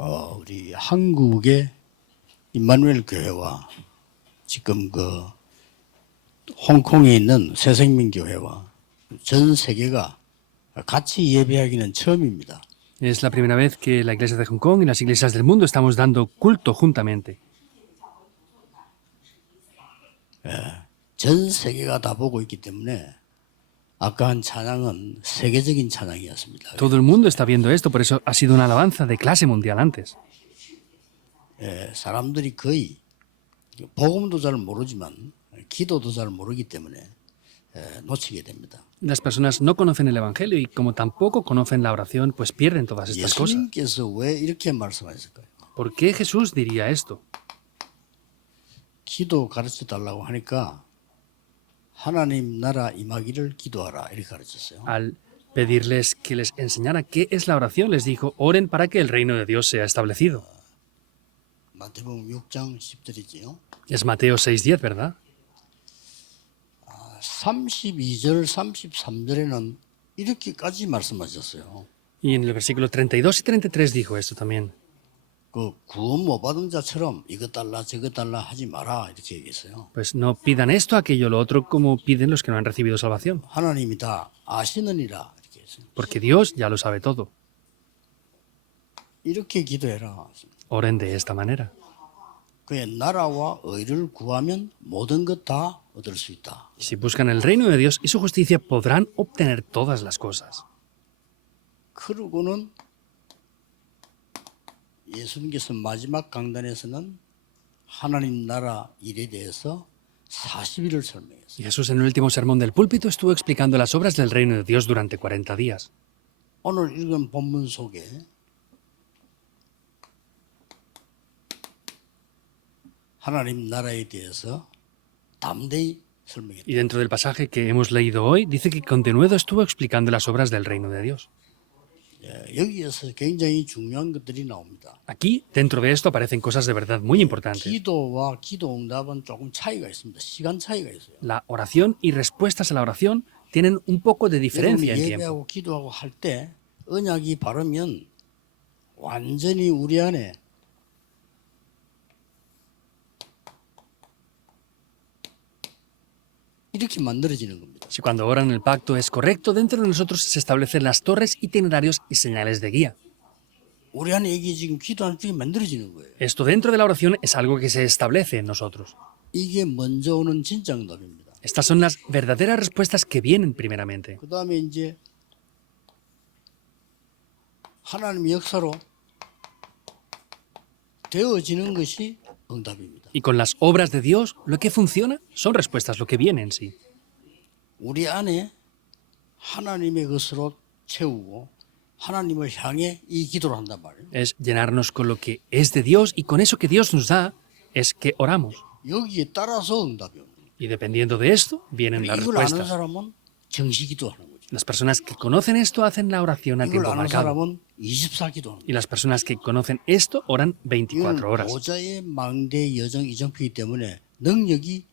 우리 한국의 임마누엘 교회와 지금 홍콩에 있는 새생명교회와 전 세계가 같이 예배하기는 처음입니다. Es la primera vez que la iglesia de Hong Kong y las iglesias del mundo estamos dando culto juntamente. 전 세계가 다 보고 있기 때문에 아까 한 찬양은 세계적인 찬양이었습니다. Todo el mundo está viendo esto, por eso ha sido una alabanza de clase mundial antes. 사람들이 거의 복음도 잘 모르지만 기도도 잘 모르기 때문에 놓치게 됩니다. Las personas no conocen el Evangelio y como tampoco conocen la oración, pues pierden todas estas cosas. 예수님께서 왜 이렇게 말씀하셨을까요? ¿Por qué Jesús diría esto? 기도 가르쳐 달라고 하니까 하나님 나라 임하기를 기도하라 이렇게 가르쳤어요. Al pedirles que les enseñara qué es la oración, les dijo, oren para que el reino de Dios sea establecido. 마태복음 6장 10절이지요. Es Mateo 6:10, ¿verdad? 32절, 33절에는 이렇게까지 말씀하셨어요. Y en el versículo 32 y 33 dijo esto también. 구원 못 받은 자처럼 이것 달라 저것 달라 하지 마라 이렇게 얘기했어요. Pues no pidan esto, aquello, lo otro, como piden los que no han recibido salvación. 하나님이 다 아시느니라 이렇게 했어요. Porque Dios ya lo sabe todo. 이렇게 기도해라. Oren de esta manera. 그의 나라와 의를 구하면 모든 것 다 얻을 수 있다. Y si buscan el reino de Dios y su justicia, podrán obtener todas las cosas. 그러고는 예수님께서 마지막 강단에서는 하나님 나라 일에 대해서 40일을 설명했어요. Y Jesús en el último sermón del púlpito estuvo explicando las obras del reino de Dios durante 40 días. 오늘 읽은 본문 속에 하나님 나라에 대해서 담대히 설명했다. Y dentro del pasaje que hemos leído hoy, dice que con denuedo estuvo explicando las obras del reino de Dios. 여기에서 굉장히 중요한 것들이 나옵니다. Aquí, dentro de esto, aparecen cosas de verdad muy importantes. 기도와 기도 응답은 조금 차이가 있습니다. 시간 차이가 있어요. La oración y respuestas a la oración tienen un poco de diferencia en tiempo. 예배하고 기도하고 할 때 언약이 바르면 완전히 우리 안에 이렇게 만들어지는 겁니다. Si cuando oran el pacto es correcto, dentro de nosotros se establecen las torres, itinerarios y señales de guía. 우리 안에 이게 지금 기도하는 쪽이 만들어지는 거예요. Esto dentro de la oración es algo que se establece en nosotros. 이게 먼저 오는 진짜 응답입니다. Estas son las verdaderas respuestas que vienen primeramente. 그 다음에 이제 하나님의 역사로 되어지는 것이 응답입니다. Y con las obras de Dios, lo que funciona son respuestas, lo que viene en sí. 우리 안에 하나님의 것으로 채우고 하나님을 향해 이 기도를 한단 말이에요. Es llenarnos con lo que es de Dios y con eso que Dios nos da es que oramos. 여기에 따라서 응답이 옵니다. Y dependiendo de esto, vienen las 이걸 아는 respuestas. 사람은 정시 기도하는 거죠. Las personas que conocen esto hacen la oración a 이걸 tiempo 아는 marcado. 사람은 24 기도하는 거죠. Y las personas que conocen esto oran 24 이건 horas. 보좌의 망대 여정 이정표이기 때문에 능력이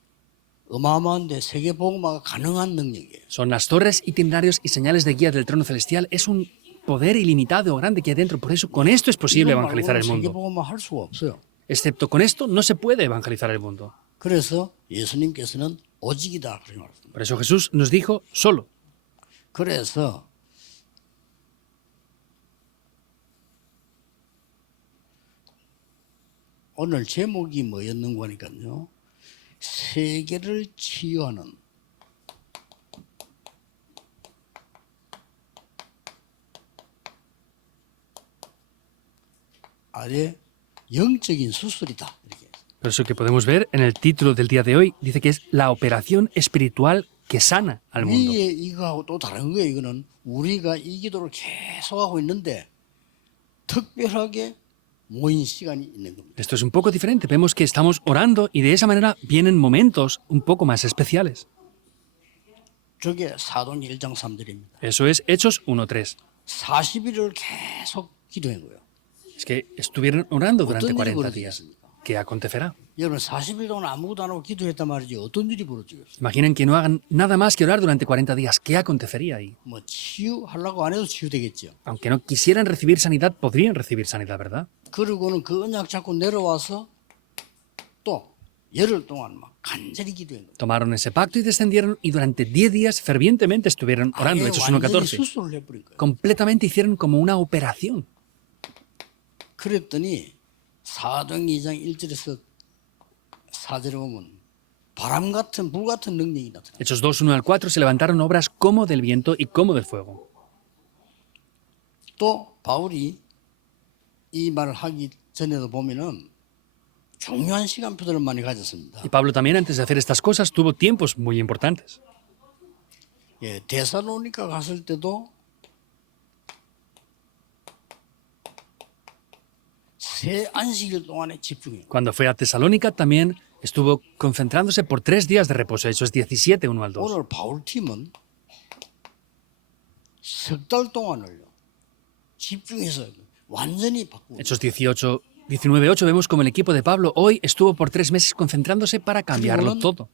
어마어마한데 세계복음화가 가능한 능력이에요. Son las torres, itinerarios y señales de guía del trono celestial. Es un poder ilimitado o grande que hay dentro. Por eso con esto es posible 이거 evangelizar 말고는 el mundo. 세계복음화 할 수가 없어요. Excepto con esto no se puede evangelizar el mundo. 그래서 예수님께서는 오직이다 그렇게 말했습니다. Por eso Jesús nos dijo solo. 그래서 오늘 제목이 뭐였는고 하니까요. 세계를 치유하는 아예 영적인 수술이다. 이렇게. Por eso que podemos ver en el título del día de hoy, dice que es la operación espiritual que sana al mundo. 위에 이거하고 또 다른 거예요. 이거는 우리가 이 기도를 계속하고 있는데 특별하게 모인 시간이 있는 겁니다. Esto es un poco diferente. Vemos que estamos orando y de esa manera vienen momentos un poco más especiales. 저게 사도행 1장 3절입니다. Eso es Hechos 1:3. 40일을 계속 기도한 거예요. Es que estuvieron orando durante 어떤 일이 40 días. 벌어지겠습니까? ¿qué acontecerá? 여러분 40일 동안 아무것도 안 하고 기도했단 말이죠. 어떤 일이 벌어지겠어요? Imaginen que no hagan nada más que orar durante 40 días. ¿Qué acontecería ahí? 뭐 치유하려고 안 해도 치유되겠죠. Aunque no quisieran recibir sanidad, podrían recibir sanidad, ¿verdad? 그리고는 그 언약 잡고 내려와서 또 열흘 동안 막 간절히 기도한 거예요. Tomaron ese pacto y descendieron y durante 10 días fervientemente estuvieron orando, 아예 Hechos 완전히 1.14. 수술을 해버린 거예요. Completamente hicieron como una operación. 그랬더니 사도행 2장 1절에서 4절에 보면 바람 같은 불 같은 능력이 나타나요. Hechos 2, 1 al 4 se levantaron obras como del viento y como del fuego. 또 바울이 이 말을 하기 전에도 보면은 중요한 시간표들을 많이 가졌습니다. Y Pablo también, antes de hacer estas cosas, tuvo tiempos muy importantes. 예, 데살로니가 갔을 때도 세 안식일 동안에 집중해요. Cuando fue a Tesalónica también estuvo concentrándose por 3 días de reposo, Hechos 17, 1 al 2. 오늘 바울 팀은 석 달 동안을요 집중해서 완전히 바꾸고 Hechos 18, 19, 8 vemos como el equipo de Pablo hoy estuvo por 3 meses concentrándose para cambiarlo todo.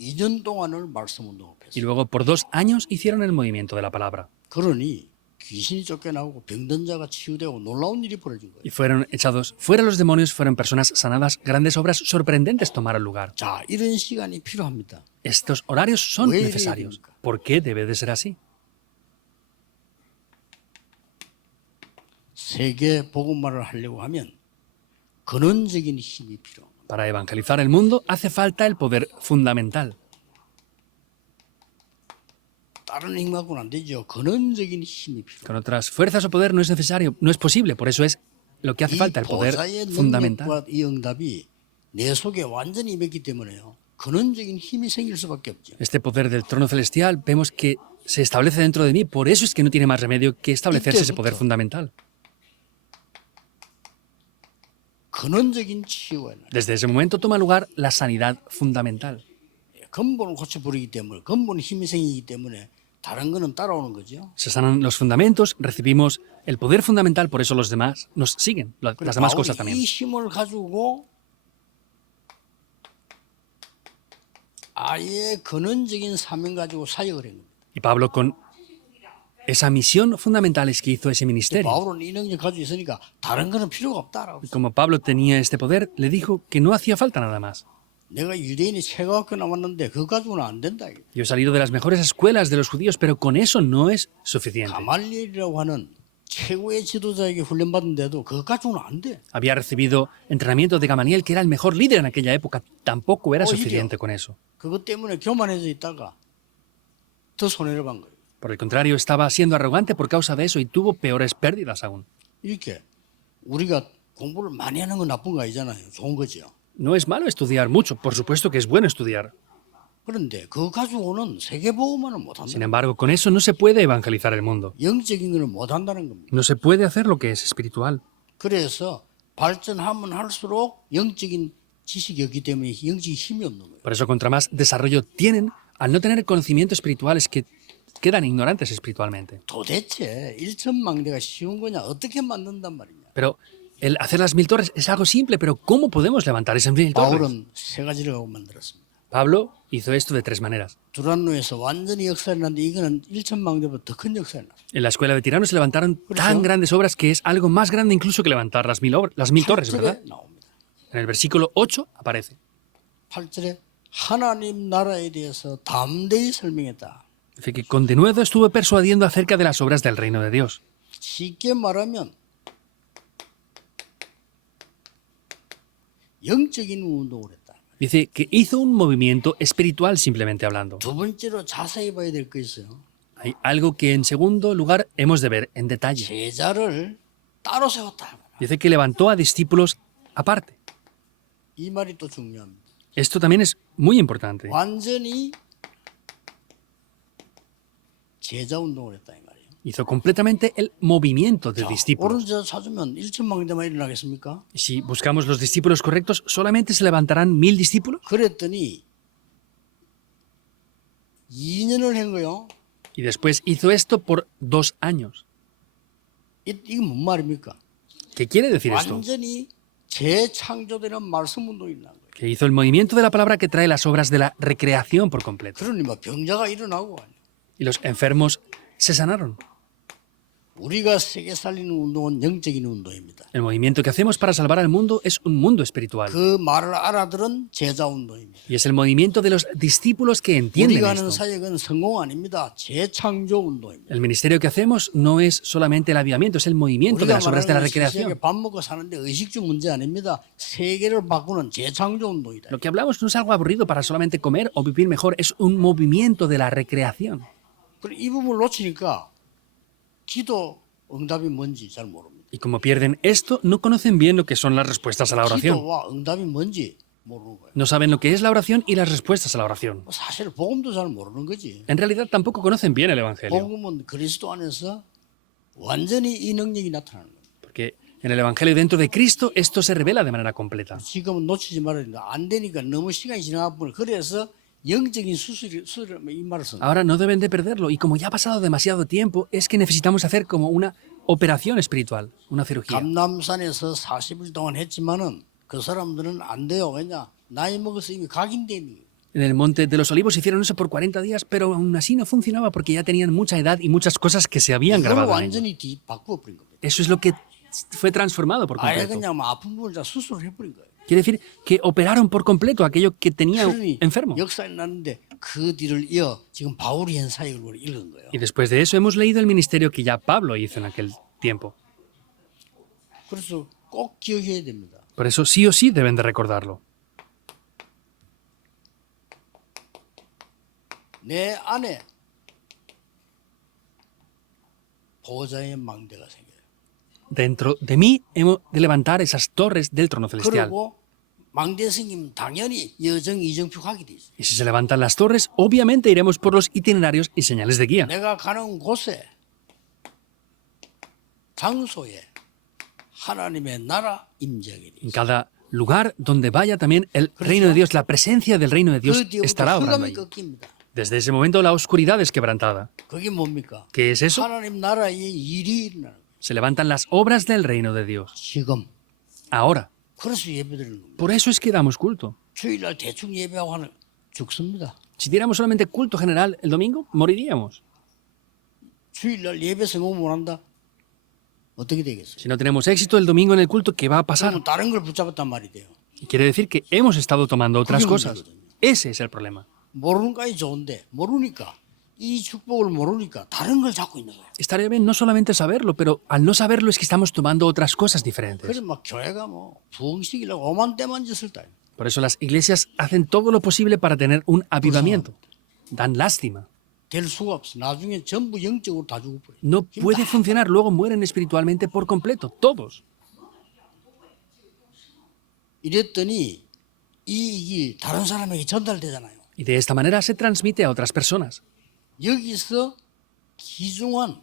2년 동안을 말씀 운동을 Y 했어요. luego por 2 años hicieron el movimiento de la palabra. 그러니 귀신이 쫓겨나고 병든 자가 치유되고 놀라운 일이 벌어진 거예요. Y fueron echados fuera los demonios, fueron personas sanadas, grandes obras sorprendentes tomaron lugar. 자, 이런 시간이 필요합니다. Estos horarios son ¿Por qué necesarios. debemos? ¿Por qué debe de ser así? 세계 복음화를 하려고 하면 근원적인 힘이 필요합니다. Para evangelizar el mundo hace falta el poder fundamental. 다른 힘 갖고는 안 되죠. 근원적인 힘이 필요합니다. Con otras fuerzas o poder no es necesario, no es posible. Por eso es lo que hace 이 falta, el poder 보좌의 fundamental. 능력과 이 응답이 내 속에 완전히 임했기 때문에요. 근원적인 힘이 생길 수밖에 없죠. Este poder del trono celestial vemos que se establece dentro de mí. Por eso es que no tiene más remedio que establecerse ese poder fundamental. 근원적인 치유가 있는 Desde ese momento toma lugar la sanidad fundamental. 근본을 고쳐버리기 때문에 근본 힘이 생기기 때문에 다른 거는 따라오는 거죠. Se sanan los fundamentos, recibimos el poder fundamental, por eso los demás nos siguen, las demás cosas 바울이 también. 이 힘을 가지고 아예 근원적인 사명 가지고 사역을 한 겁니다. Y Pablo con esa misión fundamental es que hizo ese ministerio. 바울은 이 능력 가지고 있으니까 다른 거는 필요가 없다라고. Y como Pablo tenía este poder, le dijo que no hacía falta nada más. 내가 유대인이 최고학교 나왔는데 그거 가지고는 안 된다. Yo he salido de las mejores escuelas de los judíos, pero con eso no es suficiente. 가말리엘이라고 하는 최고의 지도자에게 훈련받은데도 그거 가지고는 안 돼. Había recibido entrenamiento de Gamaliel, que era el mejor líder en aquella época. Tampoco era suficiente con eso. 그것 때문에 교만해져 있다가 더 손해를 본 거예요. Por el contrario, estaba siendo arrogante por causa de eso y tuvo peores pérdidas aún. 이렇게 우리가 공부를 많이 하는 건 나쁜 거 아니잖아요. 좋은 거죠. No es malo estudiar mucho, por supuesto que es bueno estudiar. 그런데 그거 가지고는 세계보험만은 못한다. Sin embargo, con eso no se puede evangelizar el mundo. 영적인 걸 못한다는 겁니다. No se puede hacer lo que es espiritual. 그래서 발전하면 할수록 영적인 지식이 없기 때문에 영적인 힘이 없는 거예요. Por eso, contra más desarrollo tienen, al no tener conocimientos espirituales, que quedan ignorantes espiritualmente. 도대체 1천망대가 쉬운 거냐? 어떻게 만든단 말이냐? Pero el hacer las 1000 torres es algo simple, pero ¿cómo podemos levantar esas 1000 torres? 바울은 세 가지를 하고 만들었습니다. Pablo hizo esto de 3 maneras. 두란노에서 완전히 역사를 났는데 이거는 1천망대보다 더 큰 역사를 났어요. En la escuela de Tirano se levantaron tan grandes obras que es algo más grande incluso que levantar las 1000 torres, ¿verdad? 8절에 나옵니다. En el versículo 8 aparece. 8절에 하나님 나라에 대해서 담대히 설명했다. Dice que con denuedo estuvo persuadiendo acerca de las obras del reino de Dios. 쉽게 말하면 영적인 운동을 했다. Dice que hizo un movimiento espiritual simplemente hablando. 두 번째로 자세히 봐야 될 거 있어요. Hay algo que en segundo lugar hemos de ver en detalle. 제자를 따로 세웠다. Dice que levantó a discípulos aparte. 이 말이 또 중요합니다. Esto también es muy importante. 완전히 제자 운동을 했다 이 말이에요. Hizo completamente el movimiento de 자, discípulos. 옳은 제자 찾으면 1천망대만 일어나겠습니까? Si buscamos los discípulos correctos, ¿solamente se levantarán 1000 discípulos? 그랬더니 2년을 한 거요. Y después hizo esto por 2 años. 이건 뭔 말입니까? ¿Qué quiere decir esto? 완전히 재창조되는 말씀 운동이 일어난 거예요. que hizo el movimiento de la palabra que trae las obras de la recreación por completo. 그러니 뭐 병자가 일어나고 Y los enfermos se sanaron. 우리가 세계 살리는 운동은 영적인 운동입니다. El movimiento que hacemos para salvar al mundo es un mundo espiritual. 그 말을 알아들은 제자 운동입니다. Y es el movimiento de los discípulos que entienden 우리가 하는 esto. 사역은 성공 아닙니다. 재창조 운동입니다. El ministerio que hacemos no es solamente el avivamiento, es el movimiento de 우리가 las obras de la 말하는 세계 recreación. 밥 먹고 사는데 의식주 문제 아닙니다. 세계를 바꾸는 재창조 운동이다. Lo que hablamos no es algo aburrido para solamente comer o vivir mejor, es un movimiento de la recreación. 그리고 이 부분을 놓치니까 기도 응답이 뭔지 잘 모릅니다. Y como pierden esto, no conocen bien lo que son las respuestas a la oración. 기도와 응답이 뭔지 모르는 거예요. No saben lo que es la oración y las respuestas a la oración. 사실 복음도 잘 모르는 거지. En realidad tampoco conocen bien el Evangelio, 복음은 그리스도 안에서 완전히 이 능력이 나타나는 거예요. porque en el Evangelio dentro de Cristo esto se revela de manera completa. 지금은 놓치지 말아야 된다. 안 되니까 너무 시간이 지나가 버려. 그래서 영적인 수술이 이 말을 쓴 거예요. Ahora no deben de perderlo y como ya ha pasado demasiado tiempo, es que necesitamos hacer como una operación espiritual, una cirugía. 감남산에서 40일 동안 했지만은 그 사람들은 안 돼요. 왜냐? 나이 먹어서 이미 각인돼 있는 거예요. En el Monte de los Olivos hicieron eso por 40 días, pero aún así no funcionaba porque ya tenían mucha edad y muchas cosas que se habían 이걸 grabado en ellos. 완전히 바꾸어버린 겁니다. Eso es lo que fue transformado por 아예 completo. 그냥 아픈 부분을 다 수술을 해버린 거예요. Quiere decir que operaron por completo aquello que tenía 그러니 enfermo. 역사에 났는데 그 뒤를 이어 지금 바울이 한 사역을 우리 읽은 거예요. Y después de eso hemos leído el ministerio que ya Pablo hizo en aquel tiempo. 그래서 꼭 기억해야 됩니다. Por eso sí o sí deben de recordarlo. 내 안에 보좌의 망대가 생겨요. Dentro de mí hemos de levantar esas torres del trono celestial. 그리고 망대 생기면 당연히 여정 이정표 가게 돼 있어요. Y si se levantan las torres, obviamente iremos por los itinerarios y señales de guía. 내가 가는 곳에 장소에 하나님의 나라 임재하게 돼 En 있어요. cada lugar donde vaya también el reino de Dios, la presencia del reino de Dios 그 뒤부터 estará obrando 흑암이 ahí. 꺾입니다. Desde ese momento la oscuridad es quebrantada. 그게 뭡니까? ¿Qué es eso? 하나님 나라의 일이 일어나는 거예요. Se levantan las obras del reino de Dios. 지금. Ahora. 그래서 예배드리는 겁니다. Por eso es que damos culto. 주일날 대충 예배하고 하는 죽습니다. Si diéramos solamente culto general el domingo, moriríamos. 주일날 예배 성공 못한다? 어떻게 되겠어요? Si no tenemos éxito el domingo en el culto, ¿qué va a pasar? 그러면 다른 걸 붙잡았단 말이 돼요. Y quiere decir que hemos estado tomando otras 그게 cosas. 문제거든요. Ese es el problema. 모르는 까지 좋은데 모르니까 이 축복을 모르니까 다른 걸 잡고 있는 거예요. Estaría bien no solamente saberlo, pero al no saberlo es que estamos tomando otras cosas diferentes. 그래서 막 교회가 뭐 부흥식이라고 오만 때만 짓을 다. Por eso las iglesias hacen todo lo posible para tener un avivamiento. Dan lástima. 될 수가 없어. 나중에 전부 영적으로 다 죽어버려. No puede funcionar, luego mueren espiritualmente por completo, todos. 이랬더니 이 다른 사람에게 전달되잖아요. Y de esta manera se transmite a otras personas. 여기서 귀중한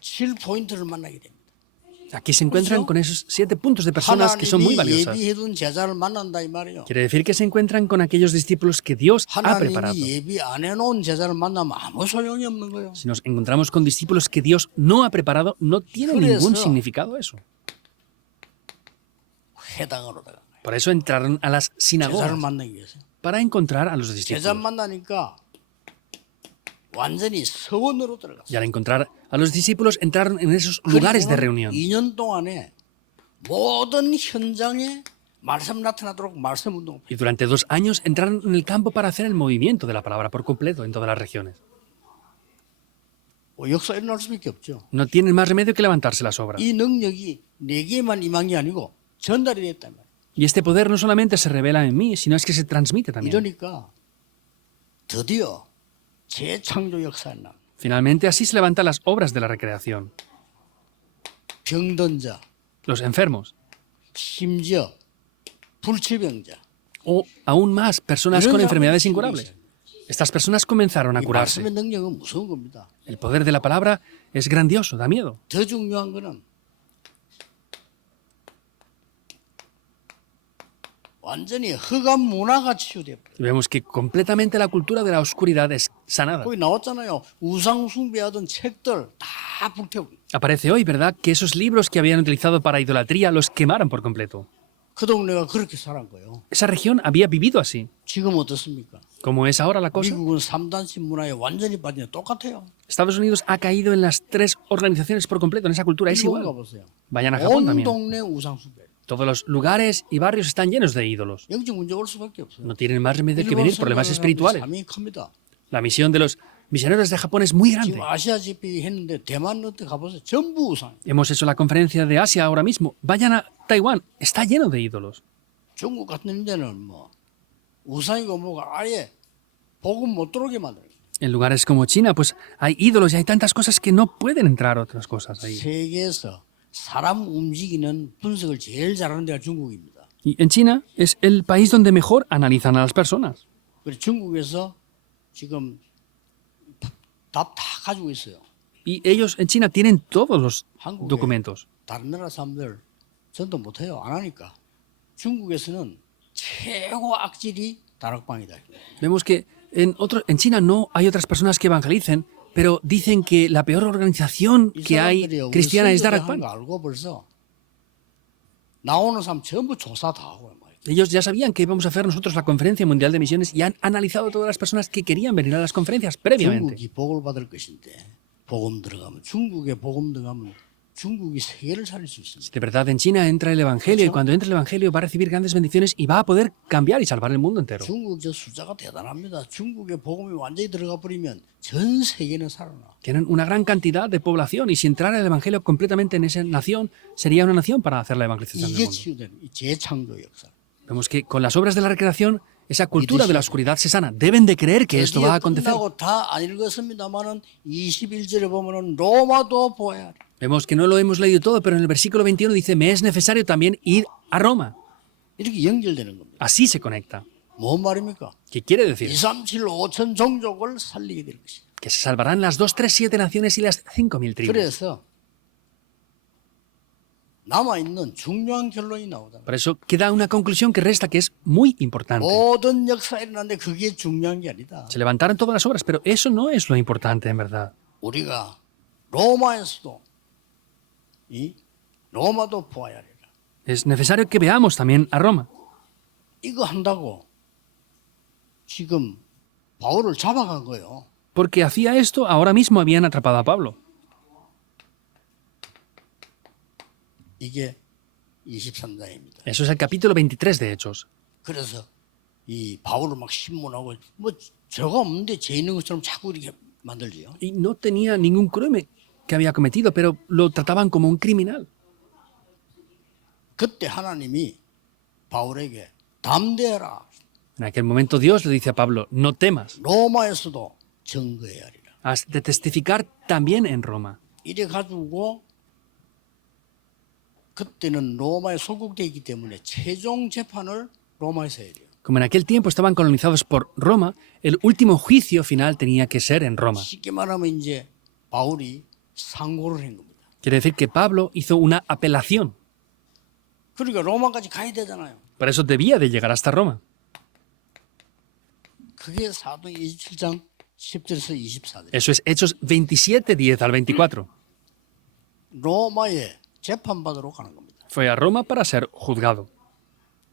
7포인트를 만나게 됩니다. Aquí se encuentran con esos 7 puntos de personas que son muy 하나님이 valiosas. 예비해둔 제자를 만난다 이 말이에요. Quiere decir que se encuentran con aquellos discípulos que Dios ha preparado. 하나님이 예비 안 해놓은 제자를 만나면 아무 소용이 없는 거예요. Si nos encontramos con discípulos que Dios no ha preparado, no tiene ningún significado eso. 회당으로 들어간 거예요. Por eso entraron a las 제자를 sinagogas 만나기 위해서. para encontrar a los 제자 discípulos. 만나니까 완전히 서원으로 들어갔어요. Y al encontrar a los discípulos entraron en esos lugares de reunión. 2년 동안에 모든 현장에 말씀 나타나도록 말씀 운동. Y durante 2 años entraron en el campo para hacer el movimiento de la palabra por completo en todas las regiones. 역사 일어날 수밖에 없죠. No tienen más remedio que levantarse las obras. 이 능력이 내게만 임한 게 아니고 전달이 됐단 말이에요. Y este poder no solamente se revela en mí, sino es que se transmite también. 이러니까 드디어 재창조 역사를 나. Finalmente así se levantan las obras de la recreación. 병든 자, Los enfermos. 심지어 불치병자. O aún más, personas 이런 con 사람들이 enfermedades 생기기 incurables. 시작해요. Estas personas comenzaron a 이 curarse. 말씀의 능력은 무서운 겁니다. El poder de la palabra es grandioso, da miedo. 더 중요한 거는 완전히 흑암 문화가 치유돼요. Y vemos que completamente la cultura de la oscuridad es sanada. 거기 나왔잖아요. 우상 숭배하던 책들 다 불태우고. Aparece hoy, ¿verdad?, que esos libros que habían utilizado para idolatría los quemaron por completo. 그 동네가 그렇게 살은 거예요. Esa región había vivido así. 지금 어떻습니까? ¿Cómo es ahora la cosa? 미국은 3단식 문화에 완전히 빠진 똑같아요. Estados Unidos ha caído en las tres organizaciones por completo, en esa cultura. Es 일본 igual. 가보세요. Vayan a Japón 온 también. 동네 우상숭배. Todos los lugares y barrios están llenos de ídolos. 영적 문제 올 수밖에 없어요. No tienen más remedio que 일본 venir problemas 선교사람들이 espirituales. 삶이 큽니다. La misión de los misioneros de Japón es muy grande. 지금 아시아 집회 했는데 대만 어때 가보세요. 전부 우상. Hemos hecho la conferencia de Asia ahora mismo. Vayan a Taiwán. Está lleno de ídolos. 중국 같은 데는 뭐 우상이고 뭐가 아예 복음 못 들어오게 만들어요. En lugares como China, pues hay ídolos y hay tantas cosas que no pueden entrar otras cosas ahí. 세계에서 사람 움직이는 분석을 제일 잘하는 데가 중국입니다. Y en China es el país donde mejor analizan a las personas. 그래서 중국에서 지금 답 다 가지고 있어요. Y ellos en China tienen todos los 한국에 documentos. 다른 나라 사람들 전도 못해요. 안 하니까. 중국에서는 최고 악질이 다락방이다. Vemos que en China no hay otras personas que evangelicen, pero dicen que la peor organización 이 que hay 사람들이 우리 cristiana es 선교대 하는 Darakpan. 거 알고 벌써 나오는 사람 전부 조사 다 하고 말이에요. Ellos ya sabían que íbamos a hacer nosotros la conferencia mundial de misiones y han analizado todas las personas que querían venir a las conferencias previamente. 중국이 복을 받을 것인데 복음 들어가면 중국에 복음 들어가면 중국이 세계를 살릴 수 있습니다. De verdad, en China entra el Evangelio y cuando entra el Evangelio va a recibir grandes bendiciones y va a poder cambiar y salvar el mundo entero. 중국 저 숫자가 대단합니다. 중국에 복음이 완전히 들어가 버리면 전 세계는 살아나. Tienen una gran cantidad de población y si entrara el Evangelio completamente en esa nación, sería una nación para hacer la evangelización del 이게 mundo. 치유되는 이 재창조 역사. Vemos que con las obras de la recreación, esa cultura de la oscuridad se sana. Deben de creer que esto va a acontecer. 끝나고 다 안 읽었습니다만은 21절에 보면은 로마도 보아야 돼. Vemos que no lo hemos leído todo, pero en el versículo 21 dice, me es necesario también ir a Roma. 이렇게 연결되는 겁니다. Así se conecta. 뭔 말입니까? ¿Qué quiere decir? 2, 3, 7, 5천 종족을 살리게 될 것이다. Que se salvarán las 2, 3, 7 naciones y las 5.000 tribus. 그래서 남아있는 중요한 결론이 나오잖아요. Por eso queda una conclusión que resta, que es muy importante. 모든 역사가 일어났는데 그게 중요한 게 아니다. Se levantaron todas las obras, pero eso no es lo importante en verdad. 우리가 로마에서도 이 로마도 보아야 하리라. Es necesario que veamos también a Roma. 이거 한다고 지금 바울을 잡아간 거예요. Porque hacía esto, ahora mismo habían atrapado a Pablo. 이게 23장입니다. Eso es el capítulo 23 de Hechos. 그래서 이 바울을 막 신문하고 뭐 죄가 없는데 죄 있는 것처럼 자꾸 이렇게 만들지요. Y no tenía ningún crimen que había cometido, pero lo trataban como un criminal. 그때 하나님이 바울에게 담대해라. En aquel momento Dios le dice a Pablo, no temas, 로마에서도 증거해야 하리라. has de testificar también en Roma. 이래 가지고 그때는 로마에 소국되어 있기 때문에 최종 재판을 로마에서 해야 돼요. Como en aquel tiempo estaban colonizados por Roma, el último juicio final tenía que ser en Roma. 쉽게 말하면 이제 바울이 상고를 한 겁니다. Quiere decir que Pablo hizo una apelación. 그러니까 로마까지 가야 되잖아요. Por eso debía de llegar hasta Roma. 그게 사도행 27장 10절에서 24절. Eso es Hechos 27, 10 al 24. 로마에 재판받으러 가는 겁니다. Fue a Roma para ser juzgado.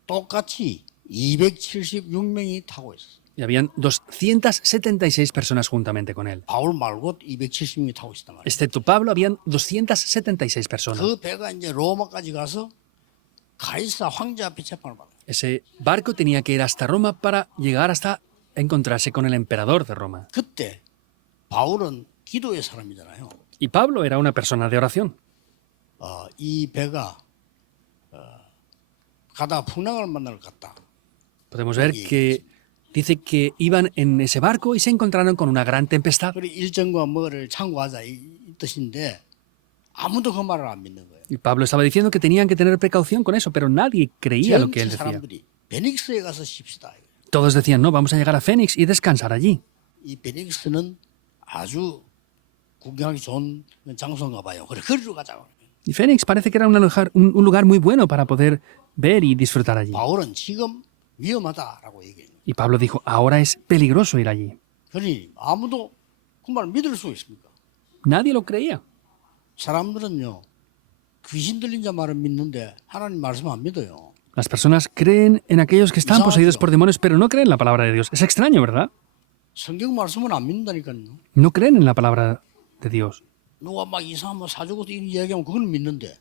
똑같이 276명이 타고 있었어요. Y habían 276 personas juntamente con él. 바울 말고 270명이 타고 있었단 말이에요. Excepto Pablo, habían 276 personas. 그 배가 이제 로마까지 가서 가이사 황제 앞에 재판을 받아요. Ese barco tenía que ir hasta Roma para llegar hasta encontrarse con el emperador de Roma. 그때 바울은 기도의 사람이잖아요. Y Pablo era una persona de oración. 이 배가 가다가 풍랑을 만나러 갔다. Podemos ver que dice que iban en ese barco y se encontraron con una gran tempestad. 그리고 일정과 뭐를 참고하자 이 뜻인데 아무도 그 말을 안 믿는 거예요. Y Pablo estaba diciendo que tenían que tener precaución con eso, pero nadie creía lo que él 전체 decía. 사람들이 베닉스에 가서 쉽시다. Todos decían, no, vamos a llegar a Fénix y descansar allí. 이 베닉스는 아주 구경하기 좋은 장소인가 봐요. 그래 거기로 가자. Y Fénix parece que era un lugar muy bueno para poder ver y disfrutar allí. 바울은 지금 위험하다라고 얘기해요. Y Pablo dijo, ahora es peligroso ir allí. 그러니 아무도 그 말을 믿을 수 있습니까? Nadie lo creía. 사람들은요 귀신 들린 자 말은 믿는데 하나님 말씀 안 믿어요. Las personas creen en aquellos que están Exacto. poseídos por demonios, pero no creen en la palabra de Dios. Es extraño, ¿verdad? 성경 말씀은 안 믿는다니까요. No creen en la palabra de Dios. 누가 막 이상한 뭐 사주고 이런 이야기하면 그건 믿는데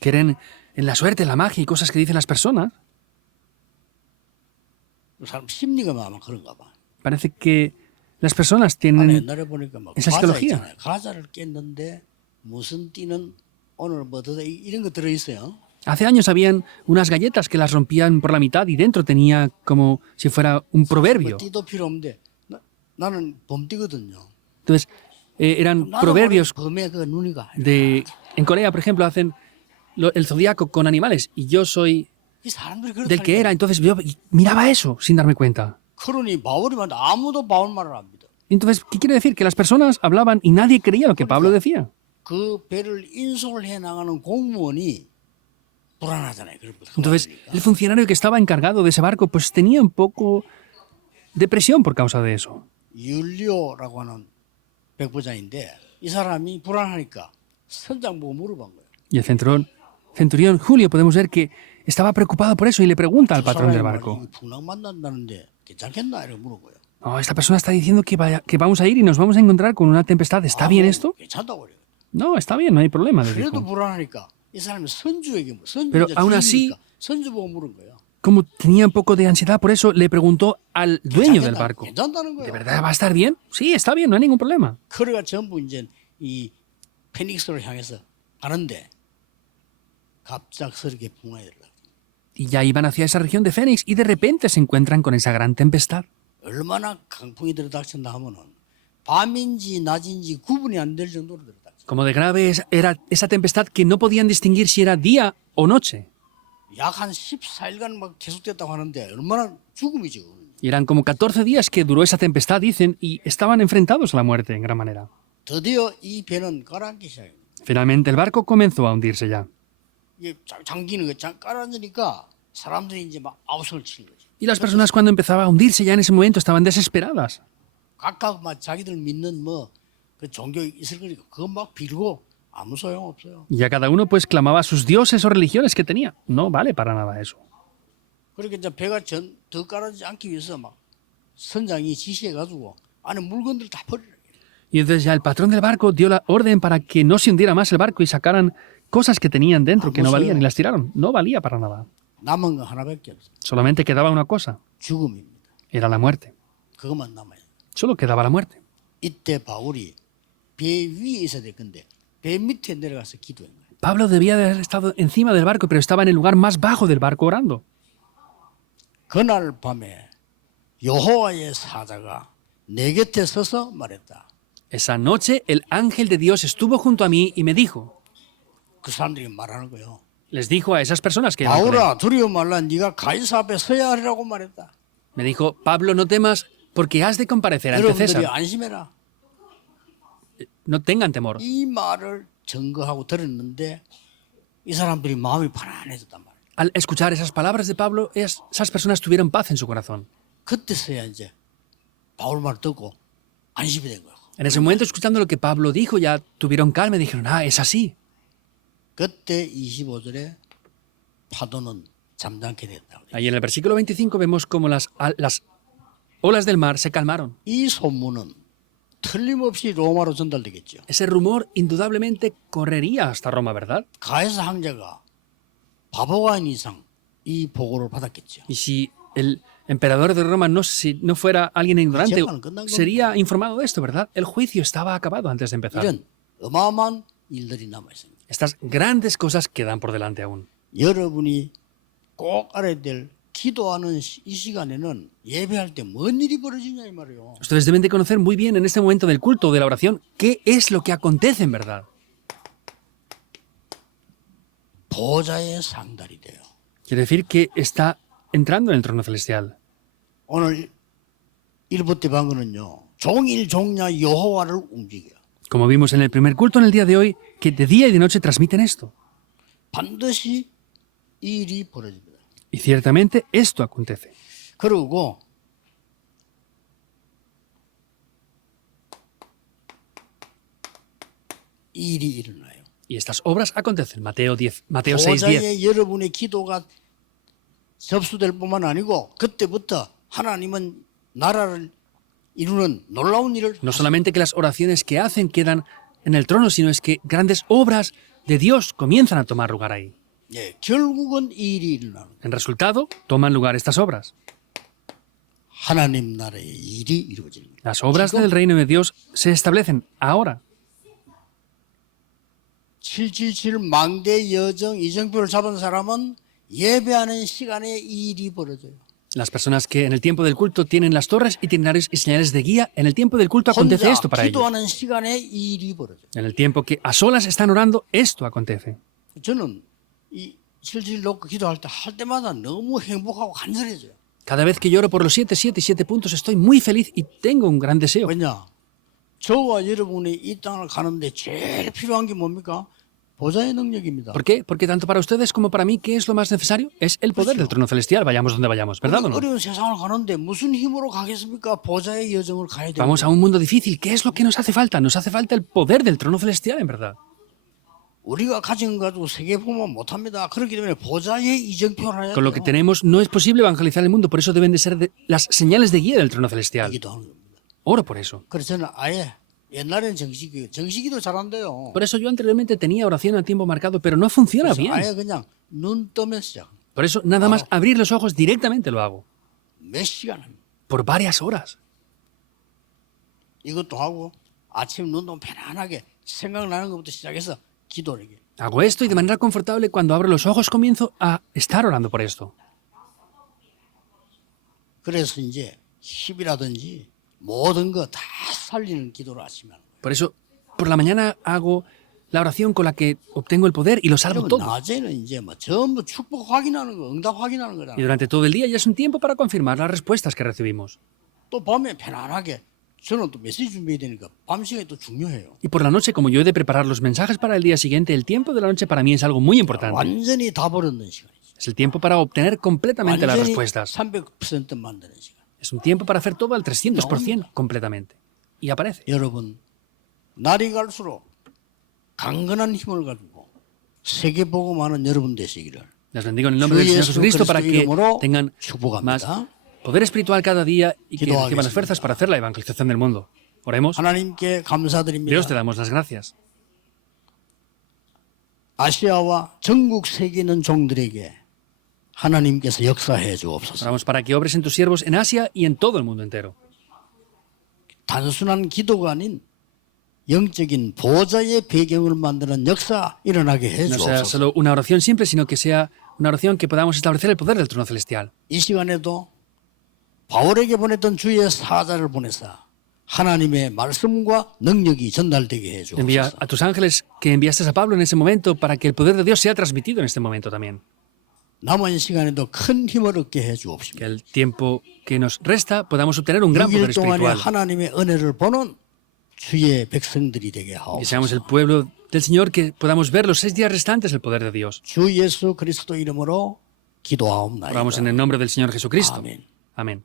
Creen en la suerte, en la magia y cosas que dicen las personas. 사람 심리가 아마 그런가 봐. Parece que las personas 아니, tienen 옛날에 보니까 막 esa 과자 psicología. 있잖아요. 과자를 깼는데 무슨 띠는 오늘 뭐 더다 이런 거 들어 있어요. Hace años habían unas galletas que las rompían por la mitad y dentro tenía como si fuera un proverbio. 뭐 띠도 필요 없는데 나는 범띠거든요. Entonces, eran 나도 proverbios 범의 그 눈이가 de... En Corea, por ejemplo, hacen el zodiaco con animales y yo soy 이 사람들이 del que 그렇다니까. era. Entonces yo miraba eso sin darme cuenta. 그러니 바울이면 아무도 바울 말을 안 믿어. Entonces, ¿qué quiere decir? Que las personas hablaban y nadie creía lo que Pablo decía. 그 배를 인솔 해 나가는 공무원이 불안하잖아요. Entonces, el funcionario que estaba encargado de ese barco pues tenía un poco de presión por causa de eso. 율리오라고 하는 백부장인데 이 사람이 불안하니까 선장 보고 물어본 거예요. Y el centurión Julio podemos ver que estaba preocupado por eso y le pregunta al 그 patrón del 사람이 barco. 말이야, 풍랑 만난다는데 괜찮겠나 이렇게 물어보요. Oh, esta persona está diciendo que vamos a ir y nos vamos a encontrar con una tempestad. ¿Está bien esto? 괜찮다고 그래요. No, está bien, no hay problema. Le 그래도 dijo. 불안하니까 이 사람이 선주에게 선주 Pero 이제 aún así- 주인이니까 선주 보고 물은 거예요. Como tenía un poco de ansiedad por eso, le preguntó al dueño del barco. 괜찮다는 ¿De 거예요. verdad va a estar bien? Sí, está bien, no hay ningún problema. 그래가 전부 이제 이 페닉스로 향해서 가는데 갑작스럽게 붕어야 되더라. Y ya iban hacia esa región de Fénix y de repente se encuentran con esa gran tempestad. 얼마나 강풍이 들어닥친다 하면은 밤인지 낮인지 구분이 안 될 정도로 들어닥쳐. Como de grave era esa tempestad que no podían distinguir si era día o noche. 약 한 14일간 막 계속됐다고 하는데 얼마나 죽음이죠. Y eran como 14 días que duró esa tempestad, dicen, y estaban enfrentados a la muerte en gran manera. 드디어 이 배는 가라앉기 시작해요. Finalmente el barco comenzó a hundirse ya. 이게 잠기는 거 가라앉으니까 사람들이 이제 막 아우성을 치는 거지. Y las personas cuando empezaba a hundirse ya en ese momento estaban desesperadas. 각각 막 자기들 믿는 뭐 그 종교 있을 거니까 그거 막 빌고 아무 소용 없어요. Y ya cada uno pues clamaba a sus dioses o religiones que tenía. No vale para nada eso. 그러니까 이제 배가 더 가라앉지 않기 위해서 막 선장이 지시해가지고 안에 물건들 다 버리라. Y entonces ya el patrón del barco dio la orden para que no se hundiera más el barco y sacaran cosas que tenían dentro que no valían y las tiraron. No valía para nada. 남은 거 하나밖에 없어. Solamente quedaba una cosa. 죽음입니다. Era la muerte. 그것만 남아요. Solo quedaba la muerte. 이때 바울이 배 위에 있어야 될 건데 배 밑에 내려가서 기도한 거예요. Pablo debía de haber estado encima del barco, pero estaba en el lugar más bajo del barco orando. 그날 밤에 여호와의 사자가 내 곁에 서서 말했다. Esa noche el ángel de Dios estuvo junto a mí y me dijo, 그 사람들이 말하는 거예요. les dijo a esas personas que iban con él, 바울아 두려워 말라 네가 가이사 앞에 서야 하리라고 말했다. me dijo, Pablo, no temas porque has de comparecer ante 여러분들이 César. 안심해라. No tengan temor. 이 말을 증거하고 들었는데 이 사람들이 마음이 편안해졌단 말이에요. Al escuchar esas palabras de Pablo, esas personas tuvieron paz en su corazón. 그때서야 이제 바울 말 듣고 안심이 된 거예요. En ese momento, escuchando lo que Pablo dijo, ya tuvieron calma y dijeron, ah, es así. 그때 25절에 파도는 잠잠게 됐다. Ahí en el versículo 25 vemos cómo las olas del mar se calmaron. 이 소문은 틀림없이 로마로 전달되겠죠. Ese rumor indudablemente correría hasta Roma, ¿verdad? 가이사 황제가 바보가 아닌 이상 이 보고를 받았겠죠. Y si el emperador de Roma si no fuera alguien ignorante, sería informado de esto, ¿verdad? El juicio estaba acabado antes de empezar. 이런 어마어마한 일들이 남아 있습니다. Estas grandes cosas quedan por delante aún. 여러분이 꼭 알아야 될 기도하는 이 시간에는 예배할 때 뭔 일이 벌어지냐 이 말이에요. Ustedes deben de conocer muy bien en este momento del culto, de la oración, qué es lo que acontece en verdad. 보좌의 상달이 돼요. Quiere decir que está entrando en el trono celestial. 오늘 1부 때 방언은요. 종일 종야 여호와를 움직여. Como vimos en el primer culto en el día de hoy, que de día y de noche transmiten esto. 반드시 이 일이 벌어집니다. Y ciertamente esto acontece. 그리고 일이 일어나요. Y estas obras acontecen. Mateo 6:10. 보좌에 여러분의 기도가 접수될 뿐만 아니고 그때부터 하나님은 나라를 이루는 놀라운 일을 No solamente que las oraciones que hacen quedan en el trono, sino es que grandes obras de Dios comienzan a tomar lugar ahí. 예, 결국은 이 일이 일어나는 거예요. En resultado, toman lugar estas obras. 하나님 나라의 일이 이루어지는 거예요. Las obras del reino de Dios se establecen ahora. 777 망대 여정 이정표를 잡은 사람은 예배하는 시간에 이 일이 벌어져요. Las personas que en el tiempo del culto tienen las torres, itinerarios y señales de guía, en el tiempo del culto acontece 혼자 esto para ellos. 기도하는 시간에 이 일이 벌어져요. En el tiempo que a solas están orando, esto acontece. 저는 이 777 놓고 기도할 때마다 너무 행복하고 간절해져요. Cada vez que lloro por los 7, 7 y 7 puntos estoy muy feliz y tengo un gran deseo. 왜냐? 저와 여러분이 이 땅을 가는데 제일 필요한 게 뭡니까? 보좌의 능력입니다. ¿Por qué? Porque tanto para ustedes como para mí, ¿qué es lo más necesario? Es el poder del trono celestial, vayamos donde vayamos, ¿verdad o no? 어려운 세상을 가는데 무슨 힘으로 가겠습니까? 보좌의 여정을 가야 돼요. Vamos a un mundo difícil, ¿qué es lo que nos hace falta? Nos hace falta el poder del trono celestial, en verdad. 우리가 가진 거 가지고 세계 보면 못합니다. 그렇기 때문에 보좌의 이정표를 해야 Con lo que 돼요. tenemos no es posible evangelizar el mundo, por eso deben de ser las señales de guía del trono celestial. 기도하는 겁니다. Oro por eso. 그래서 저는 아예 옛날엔 정식기도 잘한대요. Por eso yo anteriormente tenía oración a tiempo marcado, pero no funciona 그래서 bien. 아예 그냥 눈 뜨면 시작. Por eso nada más abrir los ojos directamente lo hago. 몇 시간 합니다. Por varias horas. 이것도 하고 아침 눈 뜨면 편안하게 생각나는 것부터 시작해서 기도를 해요. Hago esto y de manera confortable cuando abro los ojos comienzo a estar orando por esto. 그래서 이제 힙이라든지 모든 거 다 살리는 기도를 아침에 하는 거예요. Por eso, por la mañana hago la oración con la que obtengo el poder y lo salvo 그리고 todo. 낮에는 이제 뭐 전부 축복 확인하는 거, 응답 확인하는 Y 거잖아요. durante todo el día ya es un tiempo para confirmar las respuestas que recibimos. 또 밤에 편안하게 저는 또 메시지 준비해야 되니까 밤 시간이 또 중요해요. Y por la noche, como yo he de preparar los mensajes para el día siguiente, el tiempo de la noche para mí es algo muy importante. 완전히 다 버릇는 시간이죠. Es el tiempo para obtener completamente las 완전히 respuestas. 300% 만드는 시간. Es un tiempo para hacer todo al 300% completamente. Y aparece. 여러분, 날이 갈수록 강건한 힘을 가지고 세계 복음하는 여러분 되시기를 Les bendigo en el nombre del Señor Jesucristo para que tengan más 축복합니다. poder espiritual cada día y que 기도하겠습니다. reciban las fuerzas para hacer la evangelización del mundo. Oremos. 하나님께 감사드립니다. Dios, te damos las gracias. 아시아와 전국 세계에 있는 종들에게 하나님께서 역사해 주옵소서. Oramos para que obres en tus siervos en Asia y en todo el mundo entero. 단순한 기도가 아닌 영적인 보좌의 배경을 만드는 역사 일어나게 해 No sea 주옵소서. solo una oración simple, sino que sea una oración que podamos establecer el poder del trono celestial. 이 시간에도 바울에게 보냈던 주의 사자를 보내사 하나님의 말씀과 능력이 전달되게 해 Envía 주옵소서. a tus ángeles que enviaste a Pablo en ese momento para que el poder de Dios sea transmitido en este momento también. 남은 시간에도 큰 힘을 얻게 해 Que 주옵시며 el tiempo que nos resta podamos obtener un gran poder 6일 동안에 espiritual. 하나님의 은혜를 보는 주의 백성들이 되게 Que seamos el 하옵소서. pueblo del Señor, que podamos ver los 6 días restantes el poder de Dios. 주 예수 그리스도 이름으로 기도하옵나이다. Oramos en el nombre del Señor Jesucristo. 아멘. Amén.